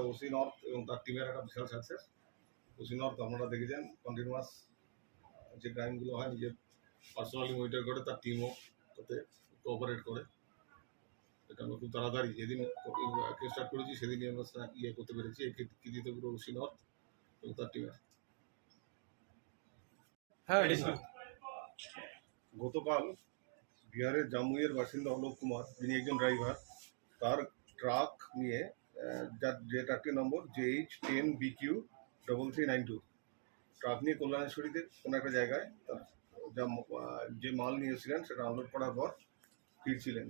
এটা OC north এবং তার টিমের একটা বিশাল সাকসেস। ওসি নর্থ আপনারা দেখেছেন কন্টিনিউয়াস যে ক্রাইমগুলো হয় নিজের পার্সোনালি মনিটর করে, তার টিমও তাতে কোঅপারেট করে। এটা আমরা খুব তাড়াতাড়ি যেদিন কেস স্টার্ট করেছি সেদিনই আমরা করতে পেরেছি। এই কৃতিত্ব পুরো ওসি নর্থ এবং তার টিমের। হ্যাঁ, গতকাল বিহারের জামুইয়ের বাসিন্দা অলোক কুমার, যিনি একজন ড্রাইভার, তার ট্রাক নিয়ে যে ট্রাকটির নম্বর JH10BQ3392, ট্রাক নিয়ে কল্যাণেশ্বরীতে কোনো একটা জায়গায় তার যে মাল নিয়েছিলেন সেটা আনলোড করার পর ফিরছিলেন।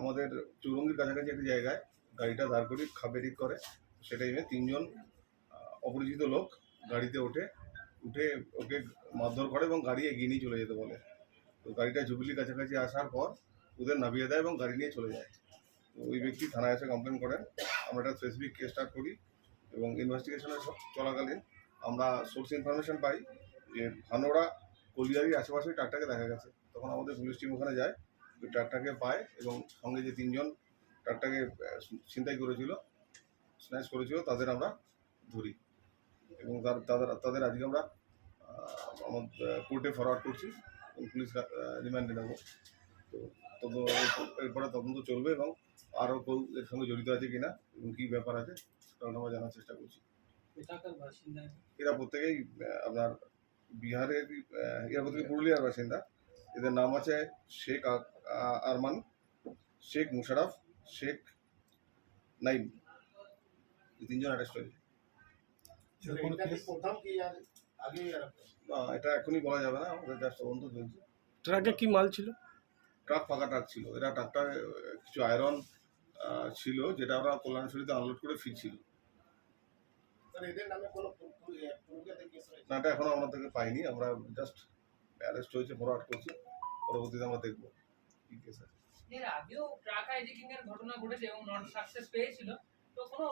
আমাদের চৌরঙ্গির কাছাকাছি একটা জায়গায় গাড়িটা দাঁড় করি খাবেরিক করে। সে টাইমে 3 জন অপরিচিত লোক গাড়িতে উঠে ওকে মারধর করে এবং গাড়ি এগিয়ে নিয়ে চলে যেতে বলে। তো গাড়িটা জুবিলির কাছাকাছি আসার পর ওদের নামিয়ে দেয় এবং গাড়ি নিয়ে চলে যায়। তো ওই ব্যক্তি থানায় এসে কমপ্লেন করেন। আমরা একটা স্পেসিফিক কেস স্টার্ট করি এবং ইনভেস্টিগেশনের চলাকালীন আমরা সোর্স ইনফরমেশন পাই যে ভানোড়া কলিয়ারির আশেপাশে ট্রাকটাকে দেখা গেছে। তখন আমাদের পুলিশ টিম ওখানে যায়, ওই ট্রাকটাকে পায় এবং সঙ্গে যে 3 জন ট্রাকটাকে ছিনতাই করেছিল, স্ন্যাচ করেছিল, তাদের আমরা ধরি এবং তাদের আজকে আমরা কোর্টে ফরওয়ার্ড করছি এবং পুলিশ রিমান্ডে নেব। তো এরপরে তদন্ত চলবে এবং আরও কেউ এর সঙ্গে জড়িত আছে কিনা এবং কী ব্যাপার আছে কারণ আমরা জানার চেষ্টা করছি। এরা প্রত্যেকেই আপনার বিহারের, এরা প্রত্যেকে পুরুলিয়ার বাসিন্দা। এদের নাম আছে শেখ আরমান, শেখ মুশারফ, শেখ নাইম। এই 3 জন অ্যারেস্ট হয়েছে। এটা এখনই বলা যাবে না, আমাদের যা তদন্ত চলছে। ট্রাকে কি মাল ছিল? ট্রাক ফাঁকা ট্রাক ছিল। এরা ট্রাকটা কিছু আয়রন ছিল যেটা ওরা কল্যাণেশ্বরীতে আনলোড করে ফিরছিল। না, এটা এখনো আমরা থেকে পাইনি, আমরা জাস্ট অ্যারেস্ট হয়েছে, ফরওয়ার্ড করছি, পরবর্তীতে আমরা দেখবো কি কেস আছে। এর আগেও ট্রাক হাইজ্যাকিং এর ঘটনা ঘটেছে এবং নট সাকসেস পেয়েছিল। তো কোনো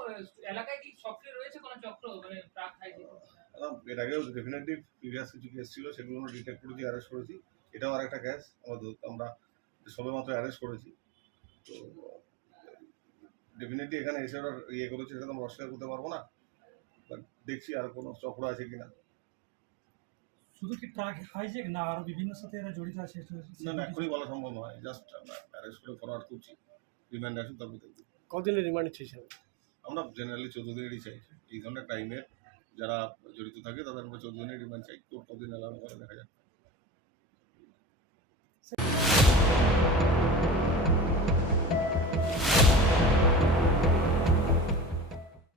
এলাকায় কি সক্রিয় রয়েছে কোনো চক্র, মানে ট্রাক হাইজ্যাকিং? এর আগেও ডেফিনেটলি প্রিভিয়াস কিছু কেস ছিল, সেগুলো আমরা ডিটেক্ট করেছি, অ্যারেস্ট করেছি। এটাও আরেকটা কেস আমরা সবেমাত্র অ্যারেস্ট করেছি। তো ডেফিনেটলি এখানে এসে ওরা করেছে, সেটা তো আমরা অস্বীকার করতে পারবো না। বাট দেখছি আর কোনো চক্র আছে কিনা। শুধু কি ট্রাক হাইজ্যাক না আরো বিভিন্ন সাথে এরা জড়িত আছে? না, এখনই বলা সম্ভব নয়, জাস্ট আমরা অ্যারেস্ট করে ফরওয়ার্ড করছি, রিমান্ড আসুন তারপর দেখব। কদিনের রিমান্ড চেয়েছেন? আমরা জেনারেলি 14 দিনেরই চাই। এই ধরনের ক্রাইমে যারা জড়িত থাকে তাদের আমরা 14 দিনের রিমান্ড চাই। কোর্ট কতদিন অ্যালাউ করে দেখা যাক।